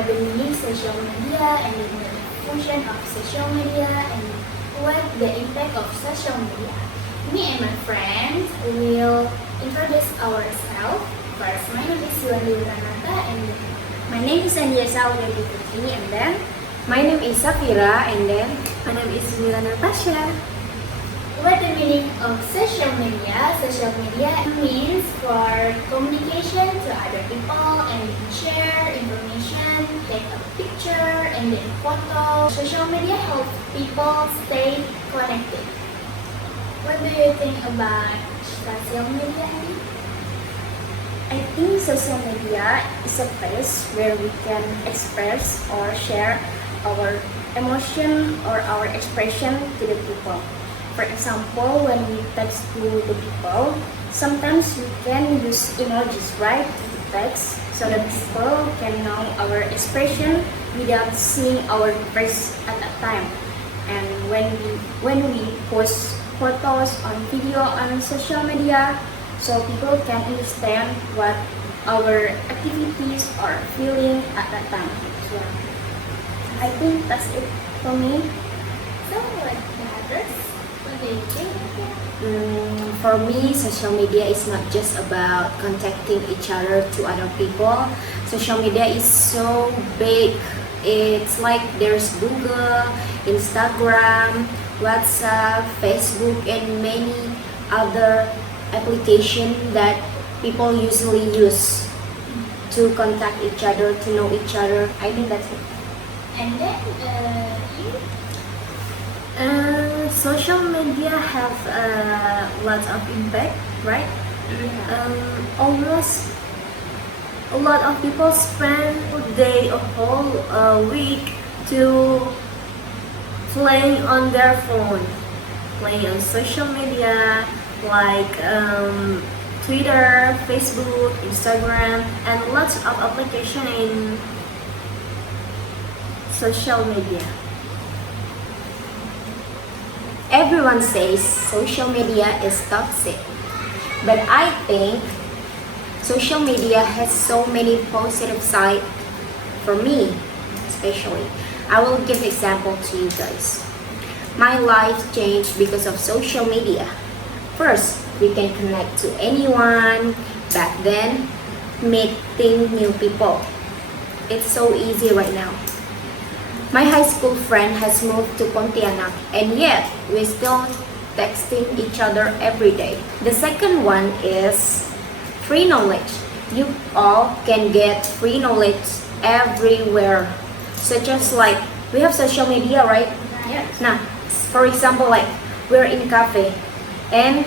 what the meaning social media and the function of social media and what the impact of social media. Me and my friends will introduce ourselves. First, my name is Yuandi Wiranata and My name is Andiasa Wulandari Putri, and then My name is Safira, and then my name is Mila Natasha. what the meaning of social media? Social media means for communication to other people and share information, take a picture and then photo. Social media helps people stay connected. What do you think about social media? I think social media is a place where we can express or share our emotion or our expression to the people. For example, when we text to the people, sometimes we can use emojis, right, to text, so that people can know our expression without seeing our face at that time. And when we post photos on video on social media, so people can understand what our activities are feeling at that time. So I think that's it for me. So what matters? What do you think? for me, social media is not just about contacting each other to other people. Social media is so big. It's like there's Google, Instagram, WhatsApp, Facebook, and many other applications that people usually use to contact each other, to know each other. I think that's it. And then you? Social media have lots of impact, right? Almost a lot of people spend a day, a whole week to playing on their phone, playing on social media like Twitter, Facebook, Instagram, and lots of application in social media. Everyone says social media is toxic, but I think social media has so many positive sides for me, especially. I will give example to you guys. My life changed because of social media. First, we can connect to anyone. Back then, meeting new people. It's so easy right now. My high school friend has moved to Pontianak, and yet we still texting each other every day. The second one is free knowledge. You all can get free knowledge everywhere, such as like we have social media, right? Yes. Now, for example, like we're in cafe, and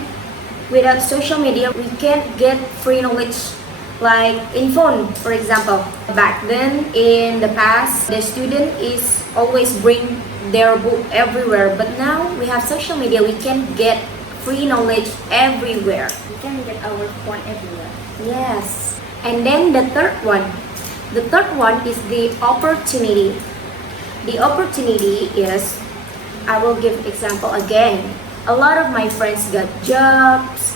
without social media, we can't get free knowledge like in phone, for example. Back then, in the past, the student is always bring their book everywhere, but now we have social media. We can get free knowledge everywhere. We can get our phone everywhere. Yes. And then the third one is the opportunity. The opportunity is, I will give example again. A lot of my friends got jobs,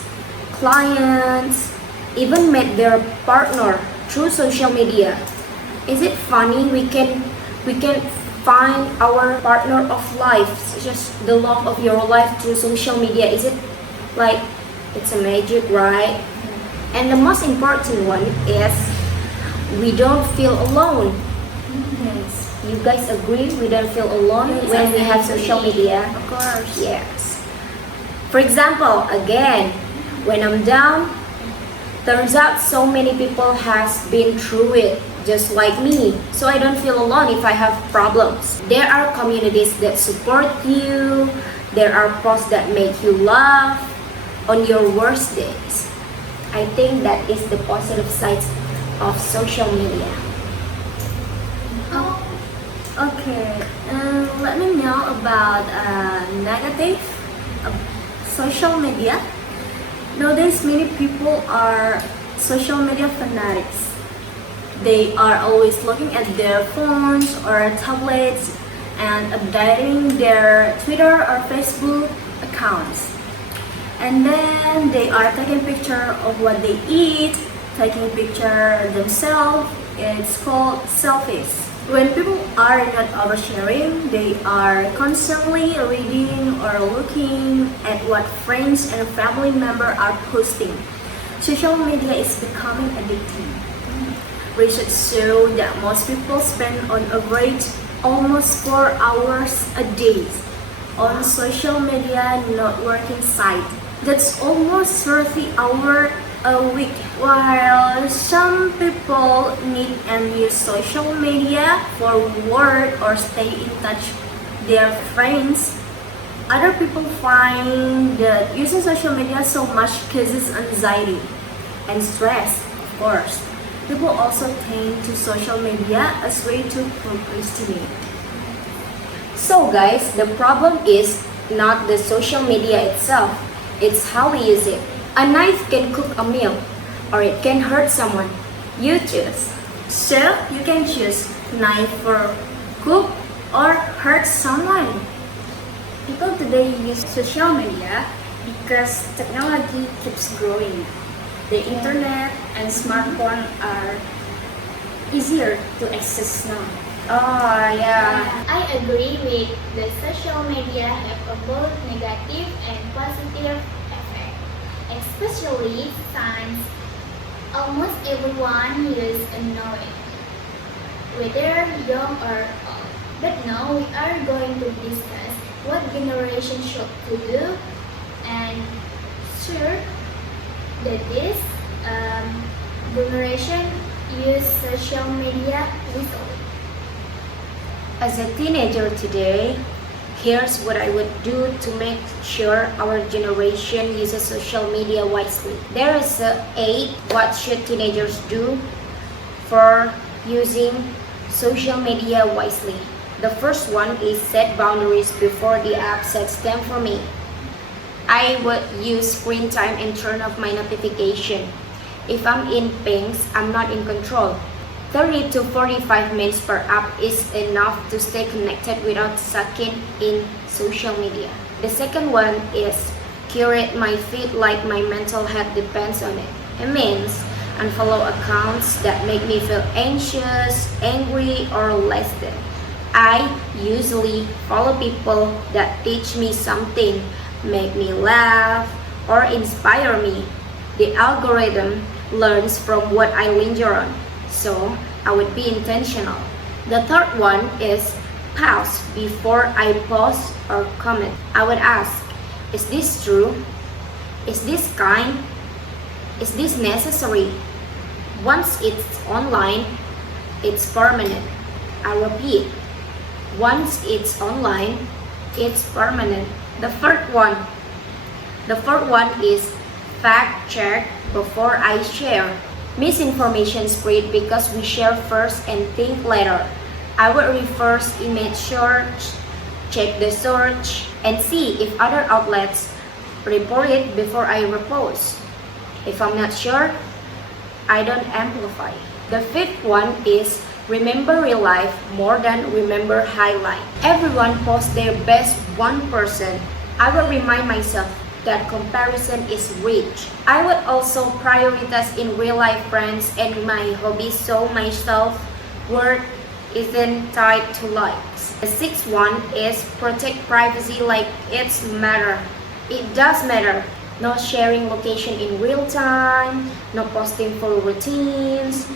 clients, even met their partner through social media. Is it funny? We can find our partner of life, just the love of your life through social media. Is it like it's a magic, right? And the most important one is we don't feel alone. Yes, You guys agree we don't feel alone Yes, when we I have agree. social media? of course. Yes. For example, again, when I'm down, turns out so many people has been through it just like me. So I don't feel alone if I have problems. There are communities that support you. There are posts that make you laugh on your worst days. I think that is the positive sides of social media. Okay, let me know about negative of social media. Nowadays, many people are social media fanatics. They are always looking at their phones or tablets and updating their Twitter or Facebook accounts. And then they are taking picture of what they eat, taking picture themselves. It's called selfies. When people are not oversharing, they are constantly reading or looking at what friends and family members are posting. Social media is becoming addictive. Research shows that most people spend on average almost 4 hours a day on social media networking site. That's almost 30 hours a week. While some people need and use social media for work or stay in touch with their friends, other people find that using social media so much causes anxiety and stress, of course. People also turn to social media as a way to procrastinate. So guys, the problem is not the social media itself, it's how we use it. A knife can cook a meal, or it can hurt someone. You choose. So you can choose knife for cook or hurt someone. People today use social media because technology keeps growing. The internet and smartphone are easier to access now. Oh yeah. I agree with the social media have a both negative and positive effect, especially since almost everyone uses it, whether young or old. But now we are going to discuss what generation should do and sure that this generation use social media wisely. As a teenager today, here's what I would do to make sure our generation uses social media wisely. There is a 8 what should teenagers do for using social media wisely. The first one is set boundaries before the app sets them for me. I would use screen time and turn off my notification. If I'm in pinks, I'm not in control. 30 to 45 minutes per app is enough to stay connected without sucking in social media. The second one is curate my feed like my mental health depends on it. It means unfollow accounts that make me feel anxious, angry, or less than. I usually follow people that teach me something, make me laugh, or inspire me. The algorithm learns from what I linger on, so I would be intentional. The third one is pause before I post or comment. I would ask, is this true? Is this kind? Is this necessary? Once it's online, it's permanent. I repeat, once it's online, it's permanent. The fourth one is fact check before I share. Misinformation spread because we share first and think later. I would reverse image search, check the search, and see if other outlets report it before I repost. If I'm not sure, I don't amplify. The fifth one is remember real life more than remember highlight. Everyone posts their best 1%. I will remind myself that comparison is rich. I would also prioritize in real life friends and my hobbies so my self-worth isn't tied to likes. The sixth one is protect privacy like it's matter. It does matter. No sharing location in real time, no posting for routines,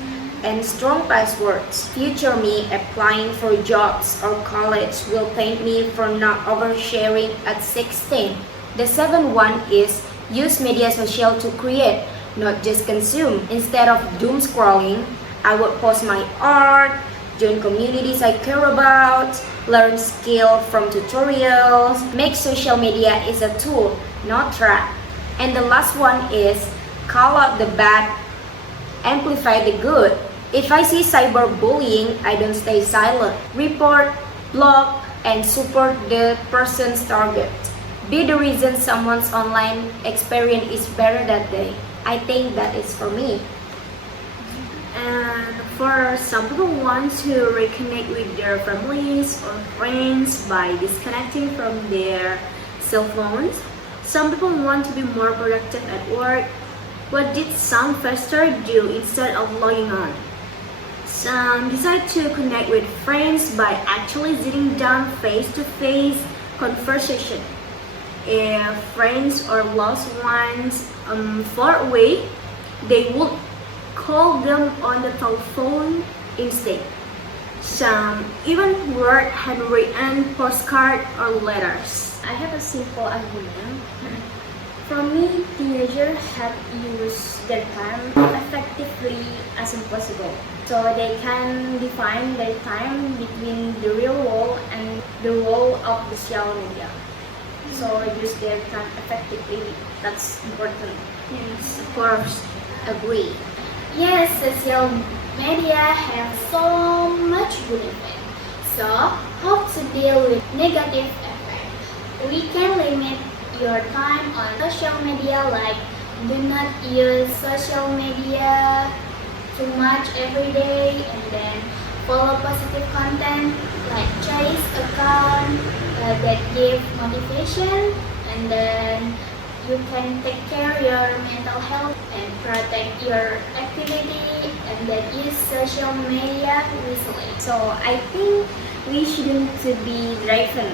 and strong passwords. Future me applying for jobs or college will thank me for not oversharing at 16. The seventh one is use media social to create, not just consume. Instead of doom scrolling, I would post my art, join communities I care about, learn skill from tutorials, make social media is a tool, not trap. And the last one is call out the bad, amplify the good. If I see cyberbullying, I don't stay silent. Report, block, and support the person's target. Be the reason someone's online experience is better that day. I think that is for me. And for some people want to reconnect with their families or friends by disconnecting from their cell phones. Some people want to be more productive at work. What did some faster do instead of logging on? Some decide to connect with friends by actually sitting down face-to-face conversation. If friends or loved ones far away, they would call them on the telephone instead. Some even write handwritten postcard or letters. I have a simple argument. For me, teenagers have used their time effectively as possible. So they can define their time between the real world and the world of the social media. So use their time effectively. That's important. Yes, of course, agree. Yes, social media have so much benefit. So, how to deal with negative effect? We can limit your time on social media, like do not use social media too much every day, and then follow positive content like chase account that give motivation, and then you can take care of your mental health and protect your activity, and then use social media wisely. So I think we shouldn't to be driven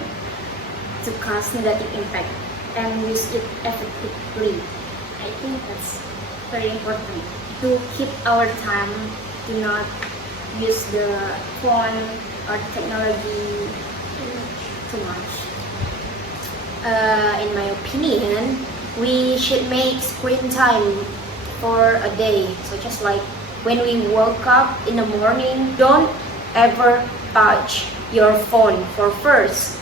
to cause negative impact and use it effectively. I think that's very important to keep our time, to not use the phone or technology too much. In my opinion, we should make screen time for a day. So just like when we woke up in the morning, don't ever touch your phone for first.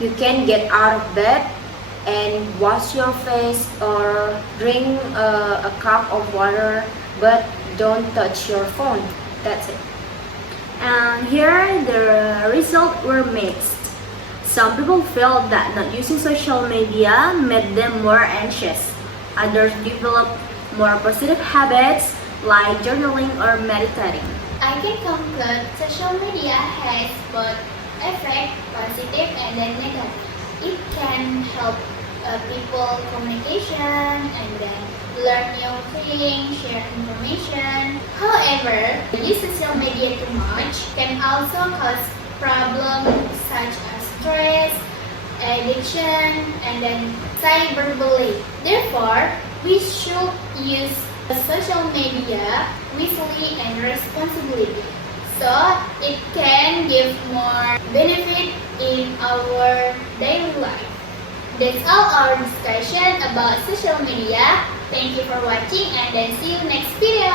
You can get out of bed and wash your face or drink a cup of water, but don't touch your phone. That's it. And here the results were mixed. Some people felt that not using social media made them more anxious. Others developed more positive habits like journaling or meditating. I can conclude social media has both effect, positive and then negative. It can help people communication and then learn new things, share information. However, use social media too much can also cause problems such as stress, addiction, and then cyberbullying. Therefore, we should use social media wisely and responsibly, so it can give more benefit in our daily life. That's all our discussion about social media. Thank you for watching and then see you next video.